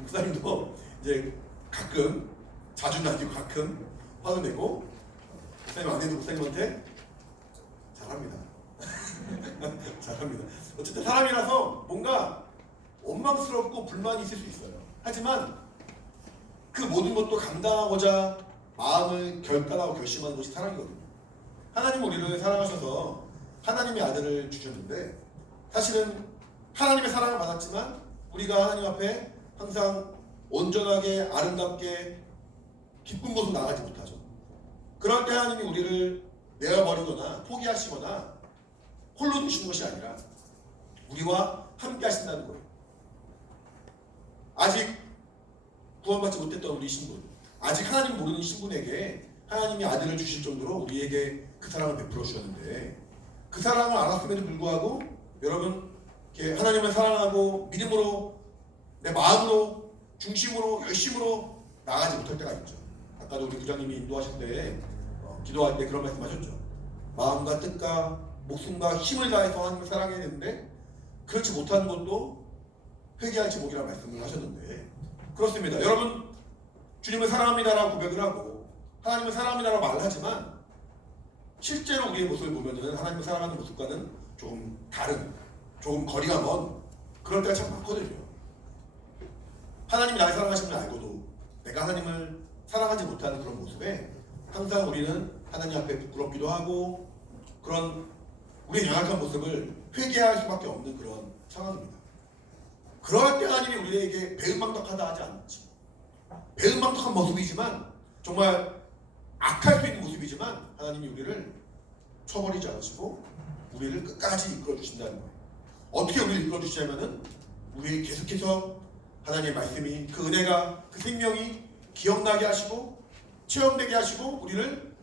목사님도 이제 가끔, 자주는 아니고 가끔 화도 내고, 목사님 아내도 목사님한테 잘합니다. 잘합니다. 어쨌든 사람이라서 뭔가 원망스럽고 불만이 있을 수 있어요. 하지만 그 모든 것도 감당하고자 마음을 결단하고 결심하는 것이 사랑이거든요. 하나님 우리를 사랑하셔서 하나님의 아들을 주셨는데, 사실은 하나님의 사랑을 받았지만 우리가 하나님 앞에 항상 온전하게 아름답게 기쁜 곳으로 나가지 못하죠. 그럴 때 하나님이 우리를 내어버리거나 포기하시거나 홀로 두시는 것이 아니라 우리와 함께 하신다는 거예요. 아직 구원받지 못했던 우리 신분, 아직 하나님 모르는 신분에게 하나님이 아들을 주실 정도로 우리에게 그 사랑을 베풀어 주셨는데, 그 사랑을 알았음에도 불구하고 여러분 이렇게 하나님을 사랑하고 믿음으로 내 마음으로 중심으로 열심으로 나가지 못할 때가 있죠. 아까도 우리 부장님이 인도하실 때 기도할 때 그런 말씀하셨죠. 마음과 뜻과 목숨과 힘을 다해서 하나님을 사랑해야 되는데 그렇지 못하는 것도 회개할 제목이라는 말씀을 하셨는데, 그렇습니다. 여러분 주님을 사랑합니다라고 고백을 하고 하나님을 사랑합니다라고 말을 하지만 실제로 우리의 모습을 보면은 하나님을 사랑하는 모습과는 조금 다른, 조금 거리가 먼 그럴 때가 참 많거든요. 하나님이 나를 사랑하시는 걸 알고도 내가 하나님을 사랑하지 못하는 그런 모습에 항상 우리는 하나님 앞에 부끄럽기도 하고 그런 우리의 연약한 모습을 회개할 수밖에 없는 그런 상황입니다. 그럴 때 하나님이 우리에게 배은망덕하다 하지 않죠. 배은망덕한 모습이지만 정말 악할 수 있는 모습이지만 하나님이 우리를 쳐버리지 않으시고 우리를 끝까지 이끌어 주신다는 거예요. 어떻게 우리를 이끌어 주시냐면은 우리 계속해서 하나님의 말씀이, 그 은혜가, 그 생명이 기억나게 하시고 체험되게 하시고 우리를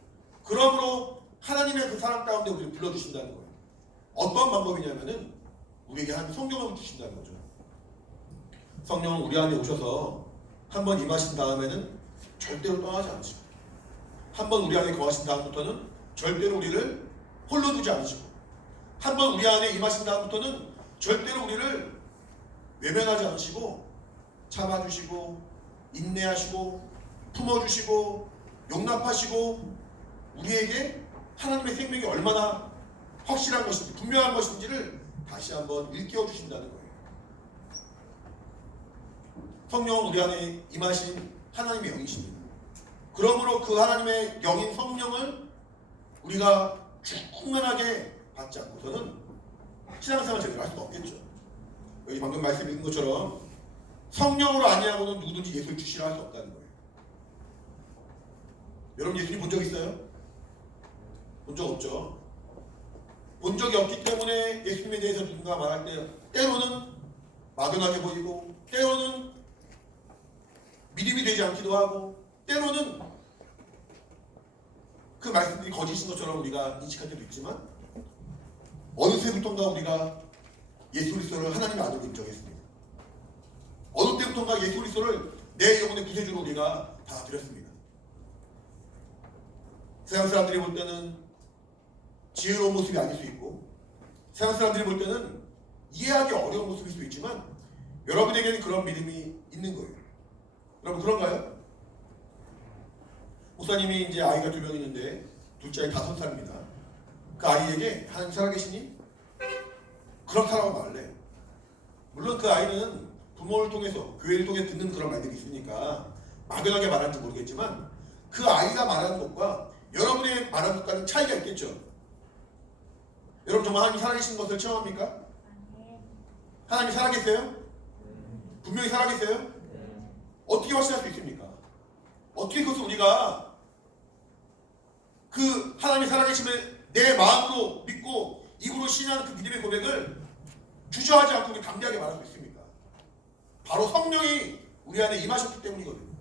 그러므로 하나님의 그 사랑 가운데 우리를 불러주신다는 거예요. 어떤 방법이냐면은 우리에게 하나님 성령을 주신다는 거죠. 성령은 우리 안에 오셔서 한번 임하신 다음에는 절대로 떠나지 않으시고, 한번 우리 안에 거하신 다음부터는 절대로 우리를 홀로 두지 않으시고, 한번 우리 안에 임하신 다음부터는 절대로 우리를 외면하지 않으시고 참아주시고 인내하시고 품어주시고 용납하시고 우리에게 하나님의 생명이 얼마나 확실한 것인지 분명한 것인지를 다시 한번 일깨워 주신다는 거예요. 성령은 우리 안에 임하신 하나님의 영이십니다. 그러므로 그 하나님의 영인 성령을 우리가 충만하게 받지 않고서는 신앙생활을 제대로 할 수가 없겠죠. 여기 방금 말씀 읽은 것처럼 성령으로 아니하고는 누구든지 예수를 주시라 할 수 없다는 거예요. 여러분 예수님 본 적 있어요? 본 적 없죠. 본 적이 없기 때문에 예수님에 대해서 누군가 말할 때 때로는 막연하게 보이고 때로는 믿음이 되지 않기도 하고 때로는 그 말씀들이 거짓인 것처럼 우리가 인식할 때도 있지만 어느 때부터인가 우리가 예수 그리스도를 하나님의 아들로 인정했습니다. 어느 때부터인가 예수 그리스도를 내 영혼의 구세주로 우리가 받아들였습니다. 세상 사람들이 볼 때는 지혜로운 모습이 아닐 수 있고 세상 사람들이 볼 때는 이해하기 어려운 모습일 수 있지만 여러분에게는 그런 믿음이 있는 거예요. 여러분 그런가요? 목사님이 이제 아이가 2명 있는데 둘째 아이 5살입니다. 그 아이에게 하나님 살아계시니? 그렇다라고 말을 해요. 물론 그 아이는 부모를 통해서 교회를 통해 듣는 그런 말들이 있으니까 막연하게 말하는지 모르겠지만 그 아이가 말하는 것과 여러분의 말하는 것과는 차이가 있겠죠. 여러분 정말 하나님 살아계신 것을 체험합니까? 하나님 살아계세요? 분명히 살아계세요? 어떻게 확신할 수 있습니까? 어떻게 그것을 우리가 그 하나님이 살아계심을 내 마음으로 믿고 입으로 신하는 그 믿음의 고백을 주저하지 않고 우리 담대하게 말할 수 있습니까? 바로 성령이 우리 안에 임하셨기 때문이거든요.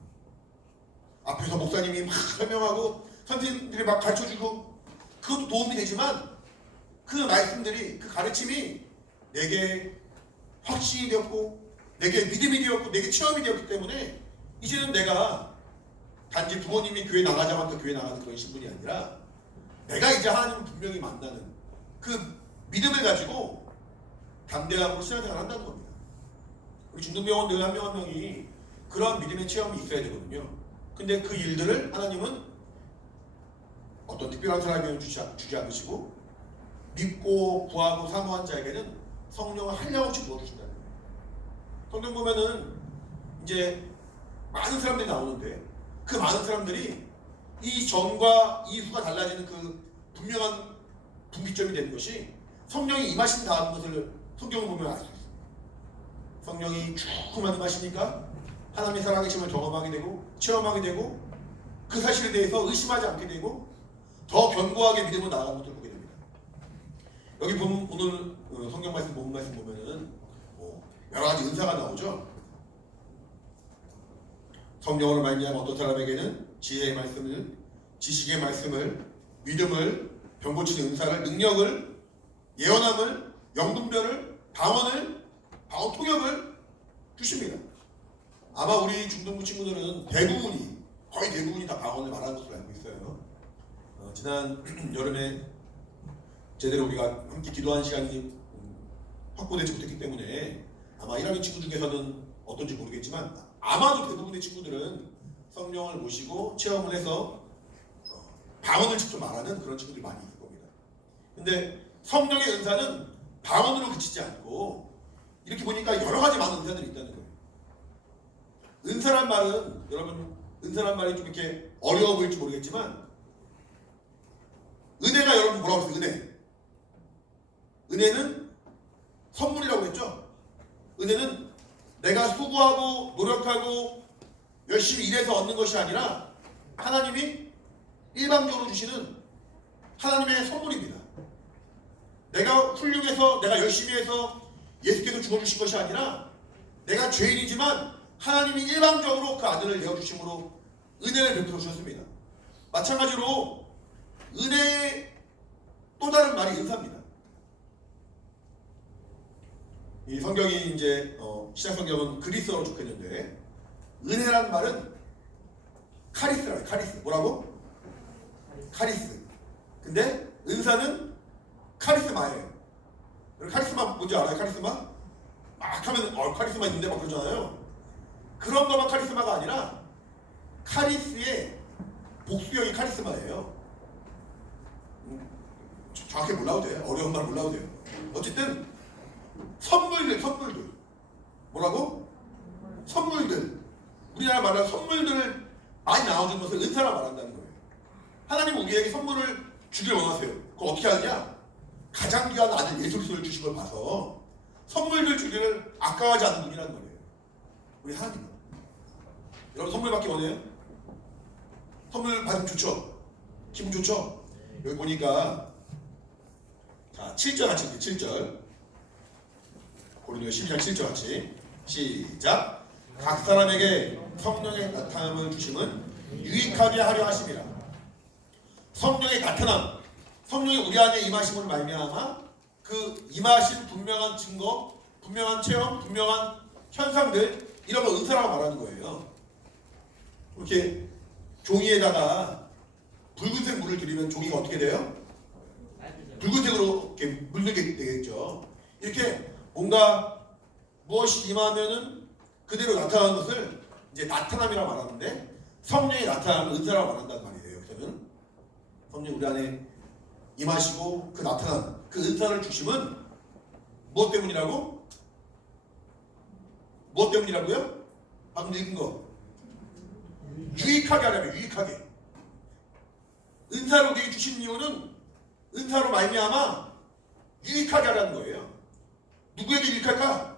앞에서 목사님이 막 설명하고 선생님들이 막 가르쳐주고 그것도 도움이 되지만 그 말씀들이, 그 가르침이 내게 확신이 되었고 내게 믿음이 되었고 내게 체험이 되었기 때문에 이제는 내가 단지 부모님이 교회 나가자마자 교회 나가는 그런 신분이 아니라 내가 이제 하나님을 분명히 만나는 그 믿음을 가지고 담대함으로 신앙생활을 한다는 겁니다. 우리 중등병원들 한 명 한 명이 그런 믿음의 체험이 있어야 되거든요. 근데 그 일들을 하나님은 어떤 특별한 사람에게는 주지 않으시고 믿고 구하고 사모한 자에게는 성령을 한량없이 부어주신다는 거예요. 성경 보면은 이제 많은 사람들이 나오는데 그 많은 사람들이 이 전과 이 후가 달라지는 그 분명한 분기점이 되는 것이 성령이 임하신 다음 것을 성경을 보면 알 수 있어요. 성령이 쭉만 임하시니까 하나님의 살아계심을 경험하게 되고 체험하게 되고 그 사실에 대해서 의심하지 않게 되고 더 견고하게 믿음으로 나아가는 것을 보게 됩니다. 여기 보면 오늘 성경 말씀 본 말씀 보면은 여러 가지 은사가 나오죠. 성령으로 말미암아 어떤 사람에게는 지혜의 말씀을, 지식의 말씀을, 믿음을, 병 고치는 은사를, 능력을, 예언함을, 영분별을, 방언 통역을 주십니다. 아마 우리 중동부 친구들은 거의 대부분이 다 방언을 말하는 것으로 알고 있어요. 지난 여름에 제대로 우리가 함께 기도하는 시간이 확보되지 못했기 때문에 아마 1학년 친구 중에서는 어떤지 모르겠지만 아마도 대부분의 친구들은 성령을 모시고 체험을 해서 방언을 직접 말하는 그런 친구들이 많이 있을 겁니다. 근데 성령의 은사는 방언으로 그치지 않고 이렇게 보니까 여러 가지 많은 은사들이 있다는 거예요. 은사란 말은 여러분 은사란 말이 좀 이렇게 어려워 보일지 모르겠지만 은혜가 여러분 뭐라고 했어요? 은혜는 선물이라고 했죠? 은혜는 내가 수고하고 노력하고 열심히 일해서 얻는 것이 아니라 하나님이 일방적으로 주시는 하나님의 선물입니다. 내가 훌륭해서 내가 열심히 해서 예수께서 주어주신 것이 아니라 내가 죄인이지만 하나님이 일방적으로 그 아들을 내어주심으로 은혜를 베풀어 주셨습니다. 마찬가지로 은혜의 또 다른 말이 은사입니다. 이 성경이 이제 신약 성경은 그리스어로 적혀있는데 은혜라는 말은 카리스라고 해요. 카리스. 뭐라고? 카리스. 근데 은사는 카리스마예요. 카리스마 뭔지 알아요? 카리스마? 막 하면 카리스마 있는데 막 그러잖아요. 그런 거만 카리스마가 아니라 카리스의 복수형이 카리스마예요. 정확히 몰라도 돼요. 어려운 말 몰라도 돼요. 어쨌든 선물들 뭐라고? 선물들. 우리나라 말하는 선물들을 많이 나와주는 것을 은사라 말한다는 거예요. 하나님은 우리에게 선물을 주길 원하세요. 그거 어떻게 하느냐? 가장 귀한 아들 예수 그리스도를 주신 걸 봐서 선물들 주기를 아까워하지 않는 분이라는 거예요. 우리 하나님은. 여러분 선물 받기 원해요? 선물 받으면 좋죠? 기분 좋죠? 여기 보니까 자 7절 같이 7절 고린도 12장 7절 같이 시작. 각 사람에게 성령의 나타남을 주심은 유익하게 하려 하심이라. 성령의 나타남, 성령이 우리 안에 임하심으로 말미암아 그 임하신 분명한 증거, 분명한 체험, 분명한 현상들 이런 거 은사라고 말하는 거예요. 이렇게 종이에다가 붉은색 물을 들이면 종이가 어떻게 돼요? 붉은색으로 이렇게 물들게 되겠죠. 이렇게 뭔가 무엇이 임하면은 그대로 나타나는 것을 이제 나타남이라고 말하는데 성령이 나타나는 은사라고 말한단 말이에요. 여기서는 성령 우리 안에 임하시고 그 나타남, 그 은사를 주심은 무엇 때문이라고? 무엇 때문이라고요? 방금 읽은 거 유익하게 하려면 유익하게. 은사로 우리에게 주신 이유는 은사로 말미암아 유익하게 하라는 거예요. 누구에게 유익할까?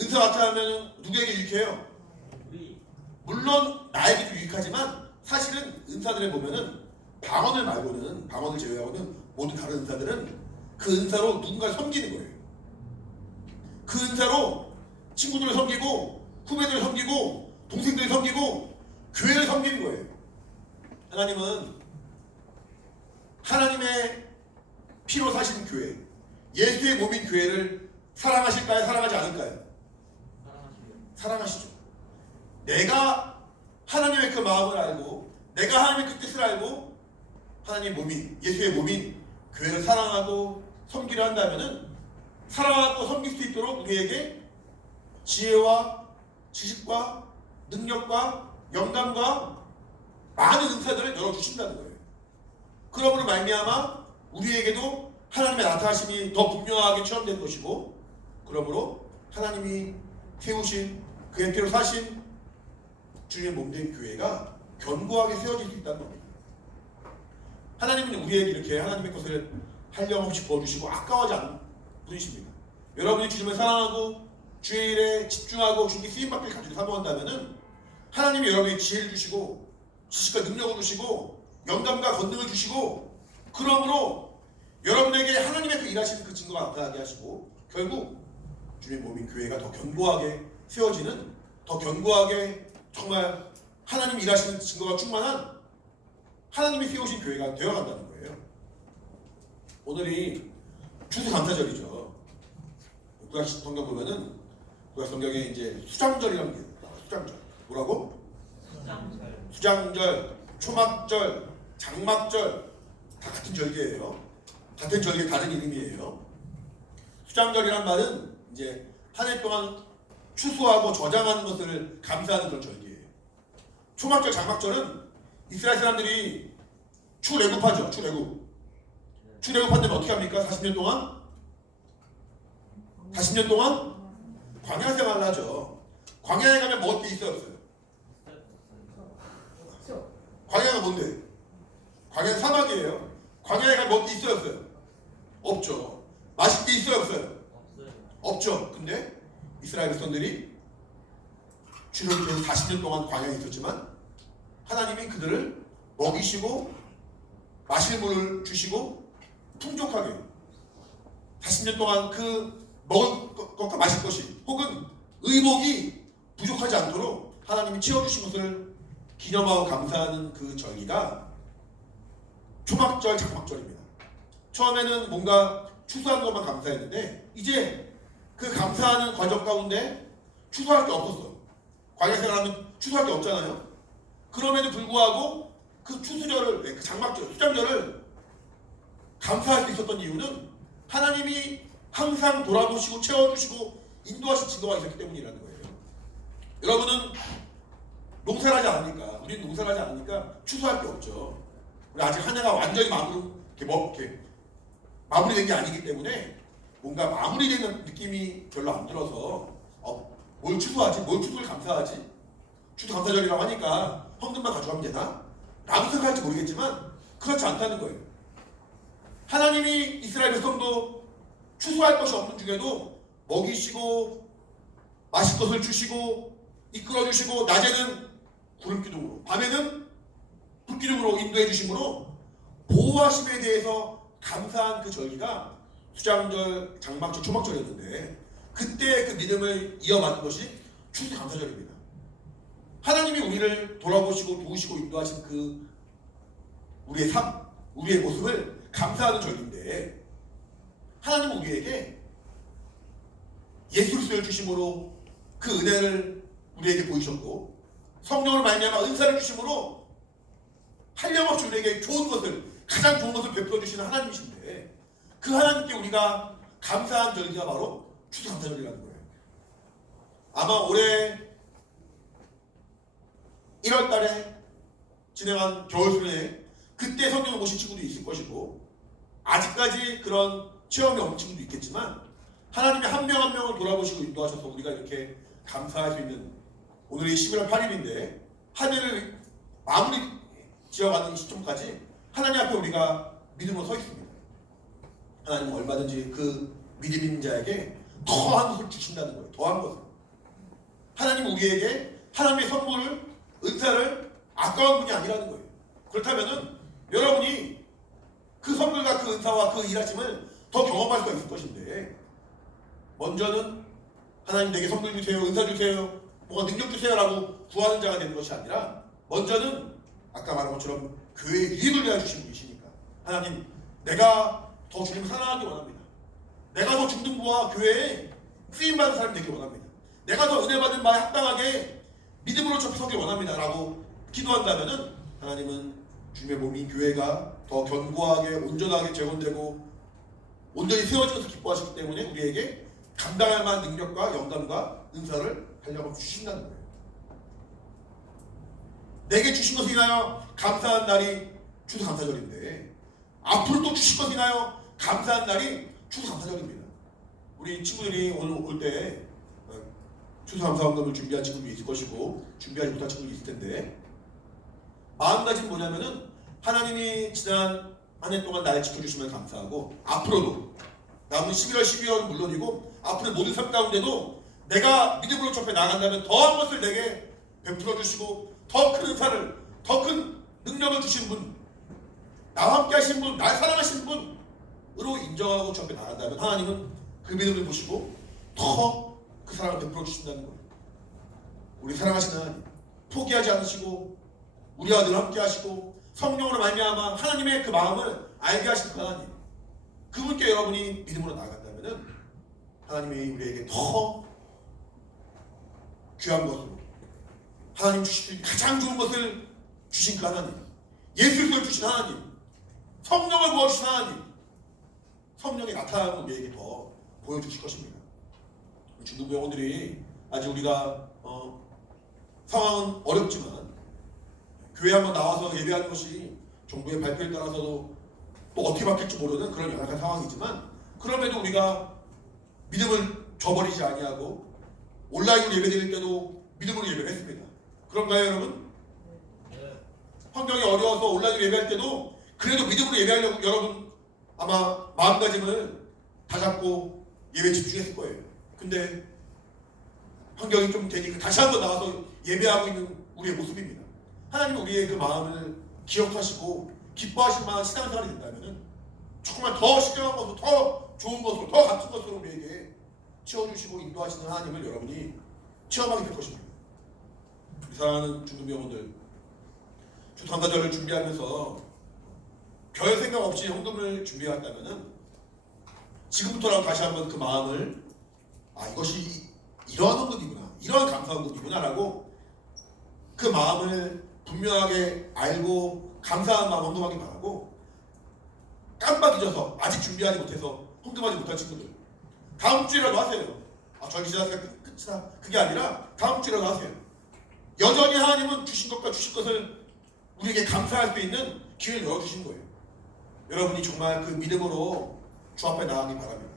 은사 나타나면 누구에게 유익해요? 물론 나에게도 유익하지만 사실은 은사들에 보면은 방언을 제외하고는 모든 다른 은사들은 그 은사로 누군가를 섬기는 거예요. 그 은사로 친구들을 섬기고 후배들을 섬기고 동생들을 섬기고 교회를 섬기는 거예요. 하나님은 하나님의 피로 사신 교회, 예수의 몸인 교회를 사랑하실까요? 사랑하지 않을까요? 사랑하시죠. 내가 하나님의 그 마음을 알고 내가 하나님의 그 뜻을 알고 하나님의 몸인 예수의 몸인 교회를 사랑하고 섬기려 한다면은 사랑하고 섬길 수 있도록 우리에게 지혜와 지식과 능력과 영감과 많은 은사들을 열어주신다는 거예요. 그러므로 말미암아 우리에게도 하나님의 나타나심이 더 분명하게 체험된 것이고, 그러므로 하나님이 세우신 그의 피로 사신 주님의 몸된 교회가 견고하게 세워질 수 있다는 겁니다. 하나님은 우리에게 이렇게 하나님의 것을 한량없이 부어주시고 아까워하지 않는 분이십니다. 여러분이 주님을 사랑하고 주의 일에 집중하고 주님께 쓰임받기를 가지고 사모한다면 하나님이 여러분에게 지혜를 주시고 지식과 능력을 주시고 영감과 권능을 주시고, 그러므로 여러분에게 하나님의 그 일하시는 그 증거가 나타나게 하시고, 결국 주님의 몸인 교회가 더 견고하게 세워지는, 더 견고하게 정말 하나님 일하시는 증거가 충만한 하나님이 세우신 교회가 되어간다는 거예요. 오늘이 추수감사절이죠. 구약 성경 보면은 구약 성경에 이제 수장절이라는 게 있어요. 수장절. 뭐라고? 수장절, 초막절, 장막절 다 같은 절기예요. 같은 절기에 다른 이름이에요. 수장절이란 말은 이제 한 해 동안 추수하고 저장하는 것을 감사하는 그런 절기예요. 초막절, 장막절은 이스라엘 사람들이 출애굽하죠. 출애굽한다면 어떻게 합니까? 40년 동안 광야 생활을 하죠. 광야에 가면 먹을 게 있어요, 없어요? 광야가 뭔데? 광야는 사막이에요. 광야에 가면 먹을 게 있어요, 없어요? 없죠. 마실 게 있어요, 없어요? 없죠. 근데 이스라엘 백성들이 출애굽해서 40년 동안 광야에 있었지만 하나님이 그들을 먹이시고 마실 물을 주시고 풍족하게 40년 동안 그 먹을 것과 마실 것이 혹은 의복이 부족하지 않도록 하나님이 채워주신 것을 기념하고 감사하는 그 절기가 초막절, 장막절입니다. 처음에는 뭔가 추수하는 것만 감사했는데 이제 그 감사하는 과정 가운데 추수할 게 없었어. 광야 생활하면 추수할 게 없잖아요. 그럼에도 불구하고 그 추수절을, 그 장막절, 수장절을 감사할 수 있었던 이유는 하나님이 항상 돌아보시고 채워주시고 인도하신 증거가 있었기 때문이라는 거예요. 여러분은 농사를 하지 않으니까, 우리는 농사를 하지 않으니까 추수할 게 없죠. 우리 아직 한 해가 완전히 마무리된 게 아니기 때문에 뭔가 마무리되는 느낌이 별로 안 들어서 뭘 추수하지? 뭘 추수를 감사하지? 추수감사절이라고 하니까 헌금만 가져가면 되나? 라고 생각할지 모르겠지만 그렇지 않다는 거예요. 하나님이 이스라엘 백성도 추수할 것이 없는 중에도 먹이시고 마실 것을 주시고 이끌어주시고 낮에는 구름기둥으로 밤에는 불기둥으로 인도해 주심으로 보호하심에 대해서 감사한 그 절기가 수장절, 장막절, 초막절이었는데 그때 그 믿음을 이어받는 것이 추수감사절입니다. 하나님이 우리를 돌아보시고 도우시고 인도하신 그 우리의 삶, 우리의 모습을 감사하는 절기인데 하나님은 우리에게 예수 그리스도를 주심으로 그 은혜를 우리에게 보이셨고 성령을 말미암아 은사를 주심으로 한량없이 우리에게 좋은 것을, 가장 좋은 것을 베풀어 주시는 하나님이신데 그 하나님께 우리가 감사한 절기가 바로 추수감사절이라는 거예요. 아마 올해 1월 달에 진행한 겨울수련회 그때 성경을 보신 친구도 있을 것이고 아직까지 그런 체험이 없는 친구도 있겠지만 하나님이 한 명 한 명을 돌아보시고 인도하셔서 우리가 이렇게 감사할 수 있는 오늘이 11월 8일인데 한 해를 마무리 지어가는 시점까지 하나님 앞에 우리가 믿음으로 서 있습니다. 하나님은 얼마든지 그 믿음 있는 자에게 더한 것을 주신다는 거예요. 더한 것을. 하나님은 우리에게 하나님의 선물을, 은사를 아까운 분이 아니라는 거예요. 그렇다면은 여러분이 그 선물과 그 은사와 그 일하심을 더 경험할 수가 있을 것인데 먼저는 하나님 내게 선물 주세요, 은사 주세요, 뭔가 능력 주세요 라고 구하는 자가 되는 것이 아니라 먼저는 아까 말한 것처럼 교회의 유익을 위하여 주신 분이시니까 하나님 내가 더 주님을 사랑하기 원합니다. 내가 더 중등부와 교회에 쓰임받는 사람이 되길 원합니다. 내가 더 은혜 받은 바에 합당하게 믿음으로 접속하길 원합니다 라고 기도한다면은 하나님은 주님의 몸인 교회가 더 견고하게 온전하게 재건되고 온전히 세워지면서 기뻐하시기 때문에 우리에게 감당할 만한 능력과 영감과 은사를 하려고 주신다는 거예요. 내게 주신 것이 인하여 감사한 날이 추수감사절인데 앞으로 또 주실 것이 인하여 감사한 날이 추수감사절입니다. 우리 친구들이 오늘 올 때 추수감사원금을 준비한 친구도 있을 것이고 준비하지 못한 친구도 있을 텐데 마음가짐이 뭐냐면은 하나님이 지난 한 해 동안 나를 지켜주시면 감사하고 앞으로도 남은 11월 12월은 물론이고 앞으로 모든 삶 가운데도 내가 믿음으로 접해 나간다면 더한 것을 내게 베풀어 주시고 더 큰 은사를 더 큰 능력을 주신 분 나와 함께 하신 분 날 사랑하신 분으로 인정하고 접해 나간다면 하나님은 그 믿음을 보시고 더 그 사랑을 베풀어 주신다는 거예요. 우리 사랑하시는 하나님 포기하지 않으시고 우리와 늘 함께 하시고 성령으로 말미암아 하나님의 그 마음을 알게 하시는 하나님 그분께 여러분이 믿음으로 나아간다면 하나님이 우리에게 더 귀한 것으로 하나님 주실 가장 좋은 것을 주신 그 하나님 예수를 주신 하나님 성령을 부어주신 하나님 성령의 나타남을 우리에게 더 보여주실 것입니다. 중등부 영혼들이 아직 우리가 상황은 어렵지만 교회 한번 나와서 예배하는 것이 정부의 발표에 따라서도 또 어떻게 바뀔지 모르는 그런 연약한 상황이지만 그럼에도 우리가 믿음을 저버리지 아니하고 온라인으로 예배드릴 때도 믿음으로 예배를 했습니다. 그런가요 여러분? 환경이 어려워서 온라인으로 예배할 때도 그래도 믿음으로 예배하려고 여러분 아마 마음가짐을 다잡고 예배에 집중했을 거예요. 근데 환경이 좀 되니까 다시 한번 나와서 예배하고 있는 우리의 모습입니다. 하나님은 우리의 그 마음을 기억하시고 기뻐하실 만한 신앙생활이 된다면 정말 더 신령한 것으로 더 좋은 것으로 더 같은 것으로 우리에게 채워주시고 인도하시는 하나님을 여러분이 체험하게 될 것입니다. 우리 사랑하는 중등부 영혼들 추수감사절을 준비하면서 별 생각 없이 헌금을 준비해왔다면 지금부터라도 다시 한번 그 마음을 이것이 이러한 헌금이구나 이러한 감사 헌금이구나 라고 그 마음을 분명하게 알고 감사한 마음 헌금하기 바라고 깜빡 잊어서 아직 준비하지 못해서 헌금하지 못한 친구들 다음 주에라도 하세요. 저기 지나니까 끝이다 그게 아니라 다음 주에라도 하세요. 여전히 하나님은 주신 것과 주실 것을 우리에게 감사할 수 있는 기회를 열어주신 거예요. 여러분이 정말 그 믿음으로 주 앞에 나가기 바랍니다.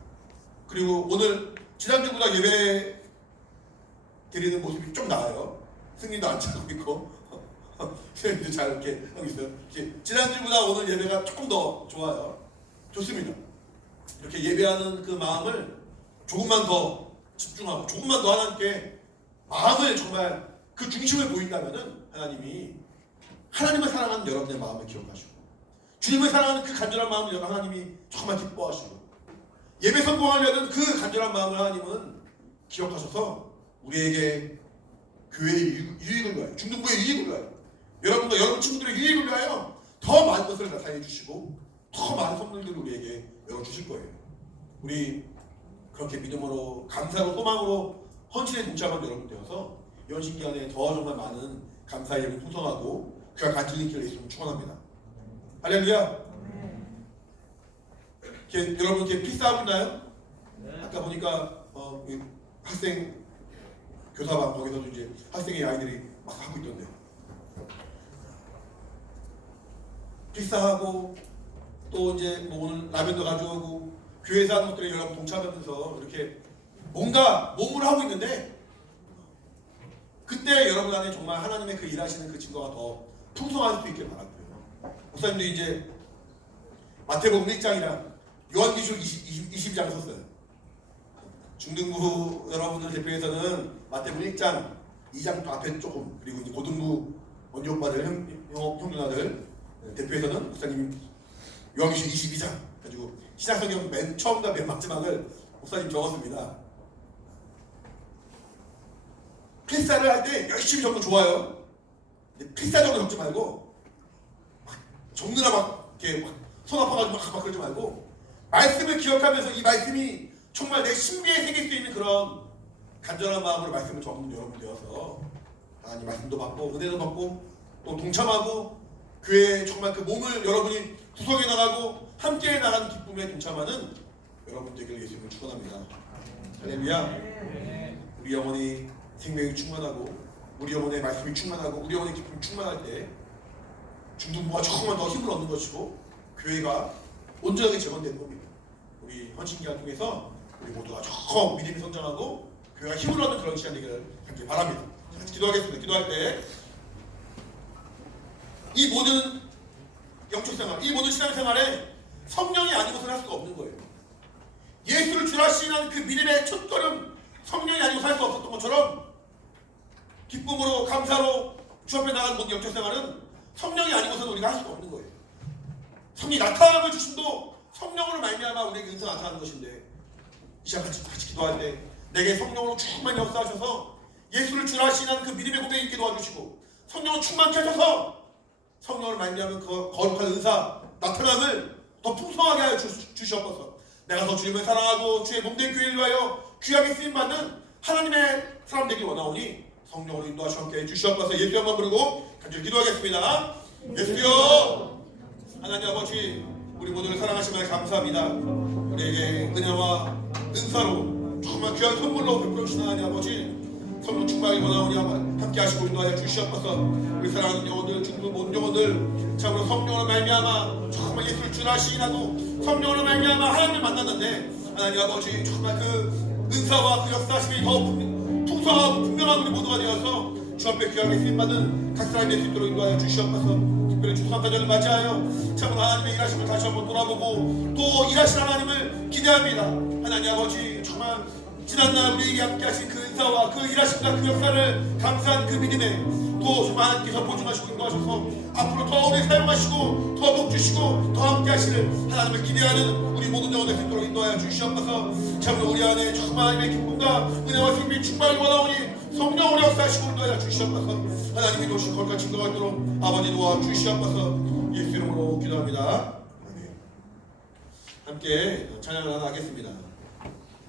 그리고 오늘 지난주보다 예배 드리는 모습이 좀 나아요. 승리도 안 차고 있고 승리도 잘 이렇게 하고 있어요. 지난주보다 오늘 예배가 조금 더 좋아요. 좋습니다. 이렇게 예배하는 그 마음을 조금만 더 집중하고 조금만 더 하나님께 마음을 정말 그 중심을 보인다면은 하나님을 사랑하는 여러분의 마음을 기억하시고 주님을 사랑하는 그 간절한 마음을 하나님이 정말 기뻐하시고 예배 성공하려는 그 간절한 마음을 하나님은 기억하셔서 우리에게 교회의 유익을 위하여 중등부의 유익을 위하여 여러분과 여러분 친구들의 유익을 위하여 더 많은 것을 나타내 주시고 더 많은 선물들을 우리에게 열어주실 거예요. 우리 그렇게 믿음으로 감사로 소망으로 헌신에 동참한 여러분 되어서 연신기간에 더 정말 많은 감사의 영을 풍성하고 그가 같이 있기를 예수님 축원합니다. 할렐루야. 여러분 이렇게 피싸움 있나요? 네. 아까 보니까 학생 교사방 거기서도 이제 학생의 아이들이 막 하고 있던데 피싸하고 또 이제 뭐 오늘 라면도 가져오고 교회에서 하는 것들에 여러분 동참하면서 이렇게 뭔가 몸으로 하고 있는데 그때 여러분 안에 정말 하나님의 그 일하시는 그 증거가 더 풍성할 수 있길 바라고요. 목사님도 이제 마태복음 1장이랑 요한계시록 22장 썼어요. 중등부 여러분들 대표해서는 마태복음 1장, 2장 앞에 조금 그리고 이제 고등부 언니 오빠들, 형 누나들 대표해서는 목사님 요한계시록 22장 가지고 신약성경 맨 처음과 맨 마지막을 목사님 적었습니다. 필사를 할 때 열심히 적는 거 좋아요. 필사적으로 적지 말고 막 적느라 막 이렇게 손 아파가지고 막 그러지 말고 말씀을 기억하면서 이 말씀이 정말 내 신비에 새길 수 있는 그런 간절한 마음으로 말씀을 적는 여러분 되어서 하나님 말씀도 받고 은혜도 받고 또 동참하고 교회에 정말 그 몸을 여러분이 구성해 나가고 함께 나가는 기쁨에 동참하는 여러분 되기를 예수님을 축원합니다. 할렐루야. 우리 영혼이 생명이 충만하고 우리 영혼의 말씀이 충만하고 우리 영혼의 기쁨이 충만할 때 중등부가 조금만 더 힘을 얻는 것이고 교회가 온전하게 재건되는 겁니다. 우리 헌신기간 통해서 우리 모두가 조금 믿음이 성장하고 교회가 힘을 얻는 그런 시간 되기를 함께 바랍니다. 같이 기도하겠습니다. 기도할 때 이 모든 영적 생활, 이 모든 신앙 생활에 성령이 아니고서는 할 수가 없는 거예요. 예수를 주라 시인하는 그 믿음의 첫걸음, 성령이 아니고서 할 수 없었던 것처럼 기쁨으로 감사로 주 앞에 나가는 모든 영적 생활은 성령이 아니고서는 우리가 할 수가 없는 거예요. 성령이 나타남을 주심도 성령으로 말미암아 우리에게 은혜가 나타나는 것인데 이 시간 같이 기도할 때 내게 성령으로 충만히 역사하셔서 예수를 주라 시인하는 그 믿음의 고백이 있게 도와주시고 성령을 충만케 하셔서 성령을 말미암은 그 거룩한 은사 나타남을 더 풍성하게 하여 주시옵소서. 내가 더 주님을 사랑하고 주의 몸된 교회를 위하여 귀하게 쓰임받는 하나님의 사람 되길 원하오니 성령으로 인도하시어 함께 해주시옵소서. 예수 한번 부르고 간절히 기도하겠습니다. 예수여, 하나님 아버지, 우리 모두를 사랑하시며 감사합니다. 우리에게 은혜와 은사로 정말 귀한 선물로 베풀어 주신 하나님 아버지, 성령 충만하게 원하오니 함께 하시고 인도하여 주시옵소서. 우리 사랑하는 영혼들, 중국 모든 영혼들 참으로 성령으로 말미암아 정말 예수를 주라 시인하고 성령으로 말미암아 하나님을 만났는데 하나님 아버지 정말 그 은사와 그 역사심이 더 풍성하고 분명한 우리 모두가 되어서 주 앞에 귀하게 쓰임받는 각 사람이 될 수 있도록 인도하여 주시옵소서. 특별히 추수감사절을 맞이하여 참으로 하나님의 일하심을 다시 한번 돌아보고 또 일하신 하나님을 기대합니다. 하나님 아버지 정말 지난날 우리에게 함께 하신 그 은사와 그 일하심과 그 역사를 감사한 그 믿음에 또 정말 하나님께서 보증하시고 인도하셔서 앞으로 더 우리 사용하시고 더 복주시고 더 함께 하시를 하나님을 기대하는 우리 모든 영혼들 있도록 인도하여 주시옵소서. 참으로 우리 안에 정말 하나님의 기쁨과 은혜와 생명이 충만히 원하오니 성령으로 역사하시고 인도하여 주시옵소서. 하나님이 도우신 거룩한 증거가 있도록 아버지 도와 주시옵소서. 예수 이름으로 기도합니다. 함께 찬양을 하나 하겠습니다.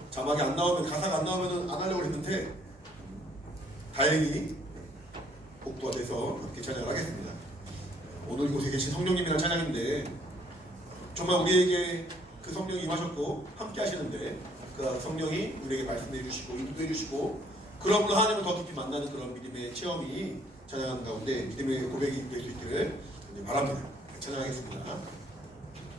자막이 안 나오면, 가사가 안 나오면 안 하려고 했는데 다행히 복구가 돼서 함께 찬양을 하겠습니다. 오늘 이곳에 계신 성령님이란 찬양인데 정말 우리에게 그 성령이 임하셨고 함께 하시는데 그 성령이 우리에게 말씀해 주시고 인도해 주시고 그런 분으로 하나님을 더 깊이 만나는 그런 믿음의 체험이 찬양하는 가운데 믿음의 고백이 될 수 있기를 바랍니다. 찬양하겠습니다.